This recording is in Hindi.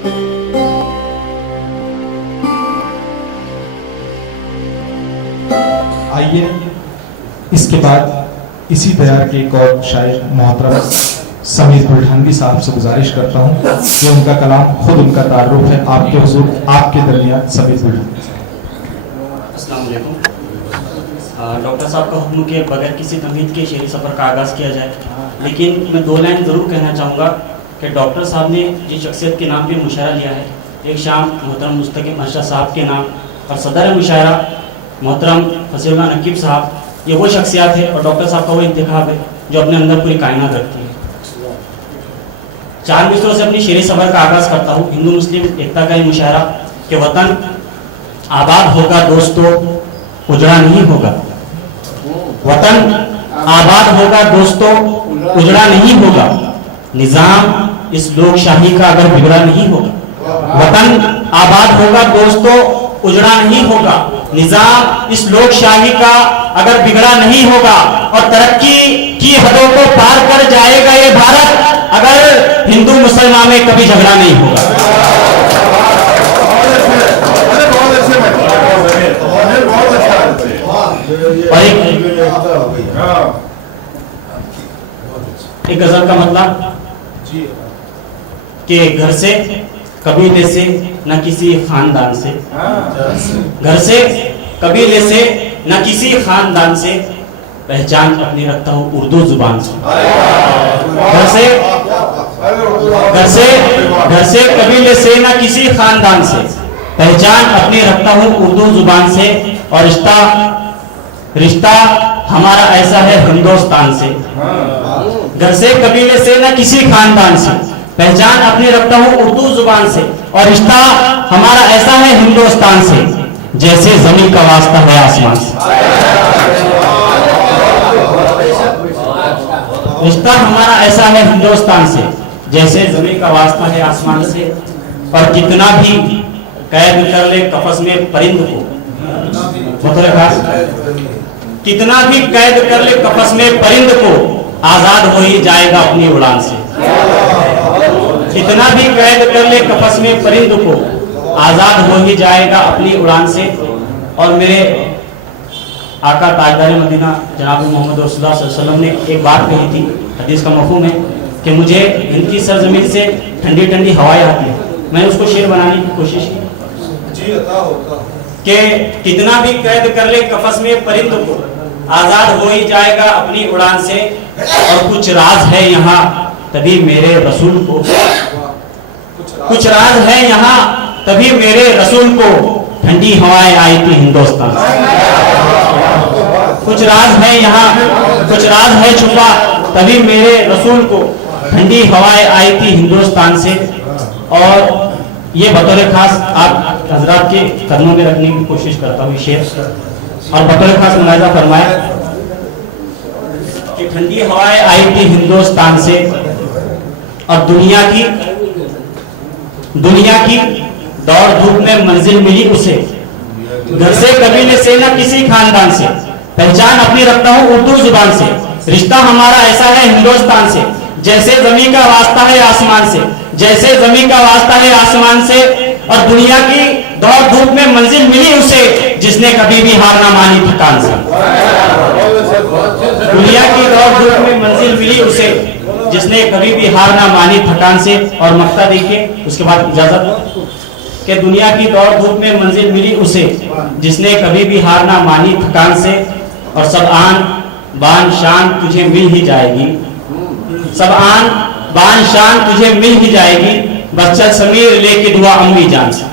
आइए इसके बाद इसी तरह के एक और शायर मोहतरम समीर बुल्ढानवी साहब से गुजारिश करता हूँ कि उनका कलाम खुद उनका तारुफ है आपके हुजूर आपके दरमियान समीर बुल्ढानवी साहब। अस्सलाम वालेकुम। डॉक्टर साहब का हुक्म के बगैर किसी तमहीद के शेरी सफ़र का आगाज़ किया जाए, लेकिन मैं दो लाइन ज़रूर कहना चाहूँगा कि डॉक्टर साहब ने जिस शख्सियत के नाम पर मुशायरा लिया है, एक शाम मोहतरम मुस्तकीम अरशद साहब के नाम और सदर मुशायरा मोहतरम फसीउल्लाह नकीब साहब, ये वो शख्सियात है और डॉक्टर साहब का वो इंतखाब है जो अपने अंदर पूरी कायनात रखती है। चार मिसरों से अपनी शेरी सफ़र का आगाज़ करता हूँ। हिंदू मुस्लिम एकता का ही मुशायरा कि वतन आबाद होगा दोस्तों, उजड़ा नहीं होगा। वतन आबाद होगा दोस्तों, उजड़ा नहीं होगा। निजाम इस लोकशाही का अगर बिगड़ा नहीं होगा। वतन आबाद होगा दोस्तों, उजड़ा नहीं होगा। निजाम इस लोकशाही का अगर बिगड़ा नहीं होगा और तरक्की की हदों को पार कर जाएगा ये भारत अगर हिंदू मुसलमान में कभी झगड़ा नहीं होगा। और एक गजल का मतलब कि घर से कबीले से न किसी खानदान से, घर से कबीले से न किसी खानदान से, पहचान अपनी रखता हूँ उर्दू जुबान से। घर से कबीले से न किसी खानदान से, पहचान अपनी रखता हूँ उर्दू जुबान से। और रिश्ता हमारा ऐसा है हिंदुस्तान से। घर से कबीले से न किसी खानदान से, पहचान अपनी रखता हूँ उर्दू जुबान से। और रिश्ता हमारा ऐसा है हिंदुस्तान से जैसे जमीन का वास्ता है आसमान से। रिश्ता हमारा ऐसा है हिंदुस्तान से जैसे जमीन का वास्ता है आसमान से। और कितना भी कैद कर ले कफस में परिंद को, कितना भी कैद कर ले कफस में परिंद को, आजाद हो ही जाएगा अपनी उड़ान से। कितना भी कैद कर ले कफस में परिंद को, आजाद हो ही जाएगा अपनी उड़ान से। और मेरे आका ताजदार मदीना जनाब मोहम्मद रसूलुल्लाह सल्लल्लाहु अलैहि वसल्लम ने एक बात कही थी, हदीस का मफ़हूम है कि मुझे इनकी सरजमीन से ठंडी ठंडी हवाएं आती है। मैंने उसको शेर बनाने की कोशिश की कि कितना भी कैद कर ले कफस में परिंद को, आजाद हो ही जाएगा अपनी उड़ान से। और कुछ राज है यहाँ तभी मेरे रसूल को, कुछ राज है यहाँ तभी मेरे रसूल को ठंडी हवाएं आई थी हिंदुस्तान से। कुछ राज है यहाँ, कुछ राज है छुपा तभी मेरे रसूल को ठंडी हवाएं आई थी हिंदुस्तान से। और ये बतौर खास आप हजरात के कदमों में रखने की कोशिश करता हूँ शेर। और बतौर खास मुलाहिजा फरमाया कि ठंडी हवाएं आई थी हिंदुस्तान से और दुनिया की दौड़ धूप में मंजिल मिली उसे। घर से कबीले से न किसी खानदान से, पहचान अपनी रखता हूँ उर्दू जुबान से। रिश्ता हमारा ऐसा है हिंदुस्तान से जैसे जमीन का वास्ता है आसमान से, जैसे जमीन का वास्ता है आसमान से। और दुनिया की दौड़ धूप में मंजिल मिली उसे जिसने कभी भी हार ना मानी थकान से। दुनिया की दौड़ धूप में मंजिल मिली उसे जिसने कभी भी हार ना मानी थकान से। और मक्ता देखिए उसके बाद इजाजत कि दुनिया की दौड़ धूप में मंजिल मिली उसे जिसने कभी भी हार ना मानी थकान से। और सब आन बान शान तुझे मिल ही जाएगी, सब आन बान शान तुझे मिल ही जाएगी, बस चल समीर लेके दुआ अम्मी जान से।